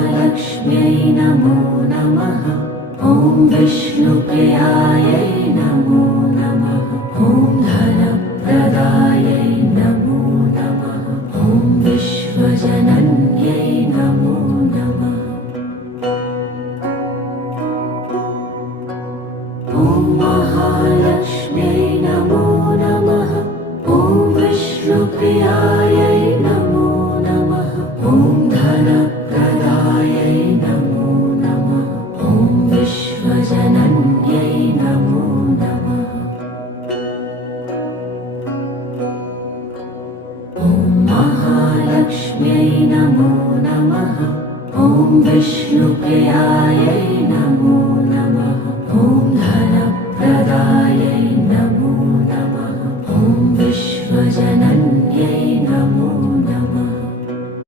महालक्ष्म्यै नमो नमः। ॐ विष्णुप्रियायै नमो नमः। ॐ धनप्रदायै नमो नमः। ॐ विश्वजनन्यै नमो नमः। ॐ महालक्ष्म्यै नमो नमः। ॐ विष्णुप्रियायै नमो नमः। ॐ धनप्रदायै नमो नमः। ॐ विश्वजनन्यै नमो नमः। ॐ महालक्ष्म्यै नमो नमः। ॐ विष्णुप्रियायै नमो नमः। ॐ